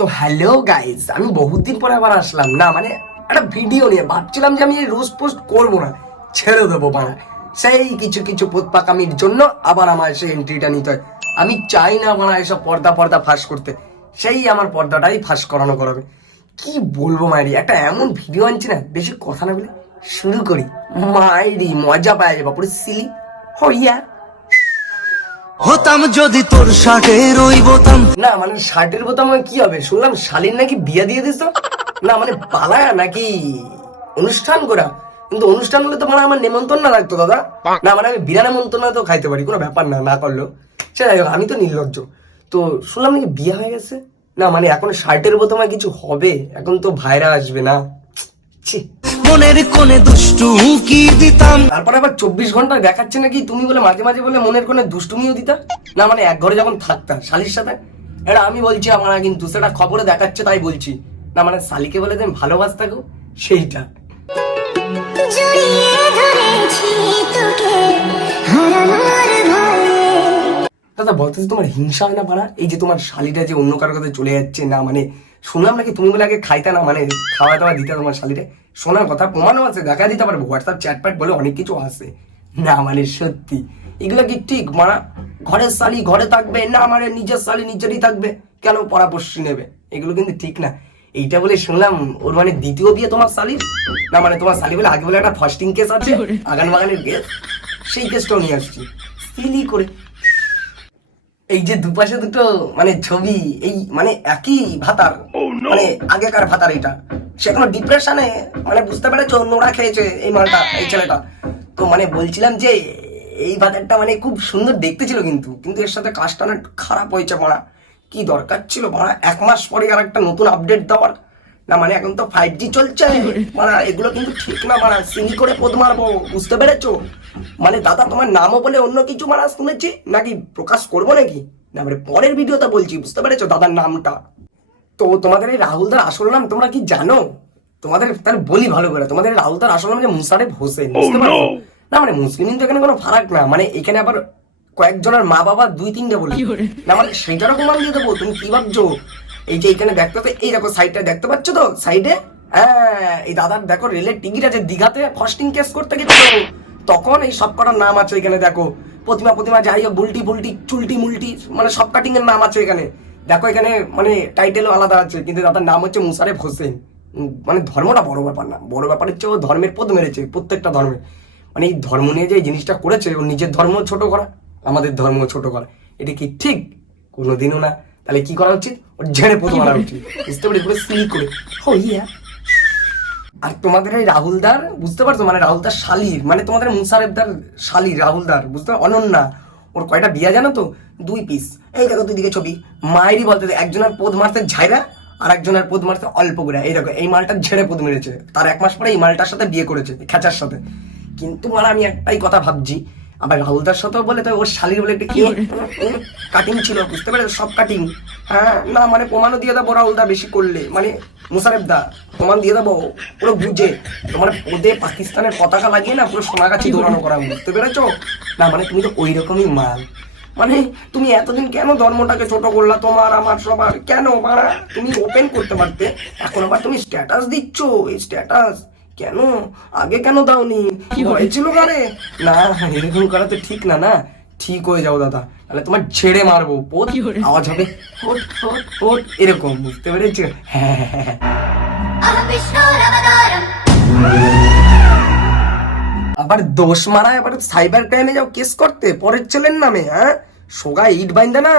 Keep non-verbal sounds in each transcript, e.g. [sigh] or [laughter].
তো hello guys আমি বহুত দিন পরে আবার আসলাম। না মানে একটা ভিডিও নিয়ে ভাবছিলাম যে আমি রোজ পোস্ট করব না, ছেড়ে দেবো বাড়া সেই কিছু কিছু পোতপাকামির জন্য আবার আমার সেই এন্ট্রিটা নিতে হয়। আমি চাই না বাড়া এসব পর্দা পর্দা ফাঁস করতে। সেই আমার পর্দাটাই ফাঁস করানো করাবে। কি বলব মায়েরি একটা এমন ভিডিও আনছি না, বেশি কথা না বলে শুরু করি। মায়েরি মজা পাওয়া যাবে, পুরো সিলি হইয়া হতাম যদি তোর শার্টের ওই বোতাম না মানে শার্টের বোতামে কি হবে? শুনলাম শালির নাকি বিয়া দিয়ে দিস না মানে পালা নাকি অনুষ্ঠান করা? কিন্তু অনুষ্ঠান হলে তো মানে আমার নেমন্তন্ন না লাগতো দাদা। না মানে আমি বিনা নেমন্তন্ন তো খাইতে পারি কোনো ব্যাপার না না করলেও। সে যাই হোক, আমি তো নির্লজ্জ। তো শুনলাম নাকি বিয়ে হয়ে গেছে? না মানে এখন শার্টের বোতামে কিছু হবে? এখন তো ভাইরা আসবে না। ছি। মনের কোণে দুষ্টু কি দিতাম। তারপর আবার চব্বিশ ঘণ্টা দেখাচ্ছে নাকি? তুমি বলে মাঝে মাঝে বলে মনের কোনো দুষ্টুমিও দিতা? না মানে এক ঘরে যখন থাকতা শালির সাথে। এটা আমি বলছি আমার কিন্তু সেটা খবরে দেখাচ্ছে তাই বলছি। না মানে শালিকে বলে তুমি ভালোবাসতা গো? সেইটা। জড়িয়ে ধরেছি তোকে হারানোর ভয়ে। দাদা বলতে তোমার হিংসা হয় না পারা এই যে তোমার শালিটা যে অন্য কারোর কাছে চলে যাচ্ছে না মানে শুনলাম নাকি তুমি বলে আগে খাইতা না মানে খাওয়া দাওয়া দিতে তোমার শালিরে? শোনার কথা প্রমাণও আছে দেখা দিতে পারব। হোয়াটসঅ্যাপ চ্যাটপ্যাট বলে অনেক কিছু আছে। না মানে সত্যি। এগুলো কি ঠিক? মারা ঘরের শালি ঘরে থাকবে না মানে নিজের শালি নিজেরই থাকবে। কেন পরামর্শ নেবে? এগুলো কিন্তু ঠিক না। এইটা বলে শুনলাম ওর মানে দ্বিতীয় বিয়ে তোমার শালির? না মানে তোমার শালি বলে আগে বলে একটা ফার্স্টিং কেস আছে আগান বাগানের কেস সেই কেসটাও নিয়ে আসছি। সিলি করে। এই যে দুপাশে দুটো মানে ছবি এই মানে একই ভাতার। মানে আগেকার ভাতার এটা। সে কোনো ডিপ্রেশনে মানে বুঝতে পেরেছ নোড়া খেয়েছে এই মালটা এই ছেলেটা। তো মানে বলছিলাম যে এই বাজারটা মানে খুব সুন্দর দেখতে ছিল কিন্তু কিন্তু এর সাথে কাজটা না খারাপ হয়েছে মারা। কি দরকার ছিল মারা? এক মাস পরে আর একটা নতুন আপডেট দেওয়ার। না মানে এখন তো ফাইভ জি চলছে। মানে এগুলো কিন্তু ঠিক না মানে সিনি করে পদ মারবো বুঝতে পেরেছ? মানে দাদা তোমার নামও বলে অন্য কিছু মারা শুনেছি? নাকি প্রকাশ করব নাকি? না মানে পরের ভিডিওটা বলছি বুঝতে পেরেছ দাদার নামটা? তো তোমাদের এই রাহুলদার আসল নাম তোমরা কি জানো? তোমাদের তাহলে বলি ভালো করে। তোমাদের এই রাহুলদার আসল নাম যে মুসারেফ হোসেন বুঝতে পারছ? না মানে মুসলিম তো এখানে কোনো ফারাক না। মানে এখানে আবার কয়েকজনের মা বাবা দুই তিনটে বলি না মানে সেইটারও প্রমাণ দিয়ে দেবো। তুমি কি ভাবছ? এই যে এখানে দেখতে পাচ্ছ এই দেখো সাইডটা দেখতে পাচ্ছ তো? সাইডে হ্যাঁ এই দাদার দেখো রেলের টিকিট আছে দীঘাতে ফাস্টিং কেস করতে গেছিল। তখন এই সব কটার নাম আছে এখানে দেখো। প্রতিমা প্রতিমা যাই হোক বুলটি বুলটি চুলটি মুলটি মানে সব কাটিং এর নাম আছে এখানে। দেখো এখানে মানে টাইটেলও আলাদা আছে কিন্তু দাদার নাম হচ্ছে মুসারেফ হোসেন। মানে ধর্মটা বড় ব্যাপার না। বড় ব্যাপার হচ্ছে ও ধর্মের পদ মেরেছে প্রত্যেকটা ধর্মের মানে এই ধর্ম নিয়ে যে জিনিসটা করেছে ও নিজের ধর্ম ছোট করা আমাদের ধর্ম ছোট করা। এটা কি ঠিক? কোনোদিনও না। তাহলে কি করা উচিত? ওর ঝেড়ে পদ মারা উচিত। বুঝতে পারি পুরো সিলি করে। ইয়া আর তোমাদের এই রাহুল রাহুলদার বুঝতে পারছ? মানে রাহুল রাহুলদার শালির মানে তোমাদের মুসারেফদার শালির রাহুলদার বুঝতে পারো? অনন্যা। ওর কয়টা বিয়া জানো তো? দুই পিস এই দেখো দুই দিকে ছবি। মায়েরই বলতে একজনের পদ মারতে ঝাইরা, আর একজনের পদ মারতে অল্প করে। এই দেখো, এই মালটা ঝেড়ে পদ মেরেছে। তার এক মাস পরে এই মালটার সাথে বিয়ে করেছে খেচার সাথে। কিন্তু মানে আমি একটাই কথা ভাবছি। আবার রাহুলদার সাথেও বলে তো, ওর শালির বলে একটা কি কাটিং ছিল, বুঝতে পারে সব কাটিং হ্যাঁ না মানে প্রমাণও দিয়ে দেবো রাহুলদা বেশি করলে। মানে মুসারেফ দা প্রমাণ দিয়ে দেবো পুরো বুঝে। তোমার ওদের পাকিস্তানের পতাকা লাগিয়ে না পুরো সোনাগাছি দৌড়ানো করা বুঝতে পেরেছ? না মানে তুমি তো ওই রকমই মাল। মানে তুমি এতদিন কেন ধর্মটাকে ছোট করলা? তোমার আমার সবার। কেন মারা? তুমি ওপেন করতে পারতে। এখন আবার তুমি স্ট্যাটাস দিচ্ছ। এই স্ট্যাটাস কেন? আগে কেন দাওনি? কি হয়েছিল কারে না এরকম করা তো ঠিক না না? ঠিক হয়ে যাও দাদা। তাহলে তোমার ছেড়ে মারবো। আওয়াজ হবে। ওট ওট ওট এরকম বুঝতে পেরেছ? হ্যাঁ হ্যাঁ, হ্যাঁ, হ্যাঁ। আবার দোষ মারা আবার সাইবার ক্রাইমে যাও কেস করতে পরের ছেলের নামে হ্যাঁ? সোগা ইট বাইন্দা না।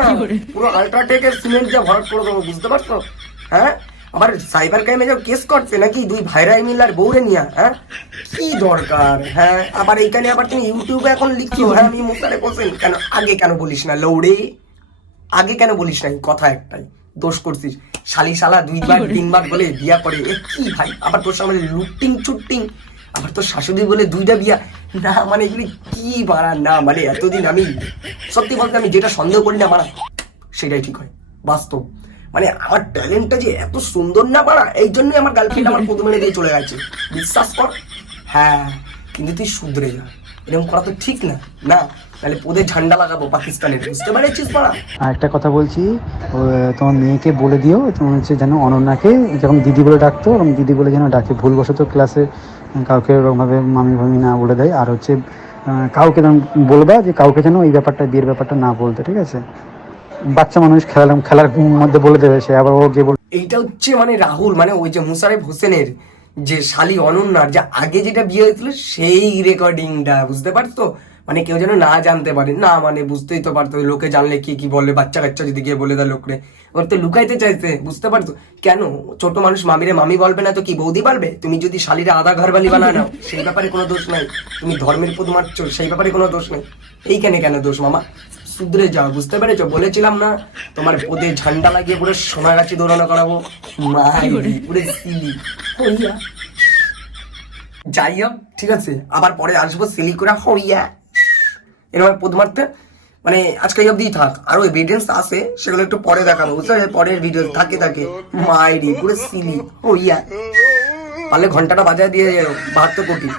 পুরো আল্ট্রাটেকের সিমেন্ট যা ভরাট করে দেবো বুঝতে পারছ? হ্যাঁ? আবার সাইবার ক্রাইমে যাও কেস করতে নাকি দুই ভাইরাই মিলার বউরে নিয়া হ্যাঁ? কি দরকার হ্যাঁ? আবার এইখানে আবার তুমি ইউটিউবে এখন লিখছো হ্যাঁ আমি মুসারে বসেন কেন আগে কেন বলিস না লৌড়ে? আগে কেন বলিস না কথা একটাই দোষ করছিস। শালি শালা দুইবার তিনবার বলে? বিয়া করে এ কি ভাই? আবার তোর সামনে লুটিং চুটিং আবার তোর শাশুড়ি বলে দুইটা বিয়া [laughs] না মানে এগুলি কি বাড়া না মানে এতদিন আমি সত্যি বলতে আমি যেটা সন্দেহ করি না মারা সেটাই ঠিক হয়, বাস্তব। মানে আমার ট্যালেন্টটা যে এত সুন্দর না পারা এই জন্যই আমার গার্লফ্রেন্ড আমার প্রথমে দিয়ে চলে গেছে। বিশ্বাস কর। হ্যাঁ কিন্তু তুই শুধরে যা। এরকম করা তো ঠিক না। না, তাহলে পোদে ঝান্ডা লাগাবো পাকিস্তানের, বুঝতে পেরেছিস পাড়া আর একটা কথা বলছি তোমার মেয়েকে বলে দিও, তোমার হচ্ছে যেন অনন্যাকে যখন দিদি বলে ডাকতো, ওরকম দিদি বলে যেন ডাকে। ভুলবশত ক্লাসে কাউকে ওরকমভাবে মামি ভামি না বলে দেয়। আর হচ্ছে কাউকে যেন বলবা যে কাউকে যেন এই ব্যাপারটা, বিয়ের ব্যাপারটা না বলতে, ঠিক আছে? বাচ্চা মানুষ খেলালাম খেলার মধ্যে বলে দেবে সে, আবার ও গিয়ে এইটা হচ্ছে মানে রাহুল মানে ওই যে মুসারেফ হোসেনের যে শালি অনন্যার যে আগে যেটা বিয়ে হয়েছিল, সেই রেকর্ডিংটা বুঝতে পারতো মানে কেউ যেন না জানতে পারে। না মানে বুঝতেই তো পারতো লোকে জানলে কি কি বলে, বাচ্চা কাচ্চা যদি গিয়ে বলে দেয় লোকরে। ওর তো লুকাইতে চাইছে, বুঝতে পারতো কেন? ছোট মানুষ মামিরে মামি বলবে না তো কি বৌদি বলবে? তুমি যদি শালিরা আধা ঘরবালি বানা নাও, সেই ব্যাপারে কোনো দোষ নাই। তুমি ধর্মের পদ মারছো, সেই ব্যাপারে কোনো দোষ নাই। এইখানে কেন দোষ মামা? শুধরে যাও, বুঝতে পেরেছ? বলেছিলাম না, তোমার পদে ঝান্ডা লাগিয়ে পুরো সোনাগাছি দৌড়ানো করাবো। পুরো সিলি। যাই হোক, ঠিক আছে। আবার পরে আসব, সিলি করে হইয়া। এরকম পদ মারতে মানে আজকে অবধি থাক। ওই এভিডেন্স আছে, সেগুলো একটু পরে দেখাবো, বুঝতে পারছ? পরের ভিডিও থাকে থাকে। মাইরি, পুরো সিলি ও ইয়া। পারলে ঘন্টাটা বাজায় দিয়ে বাহাত্তর কোটি।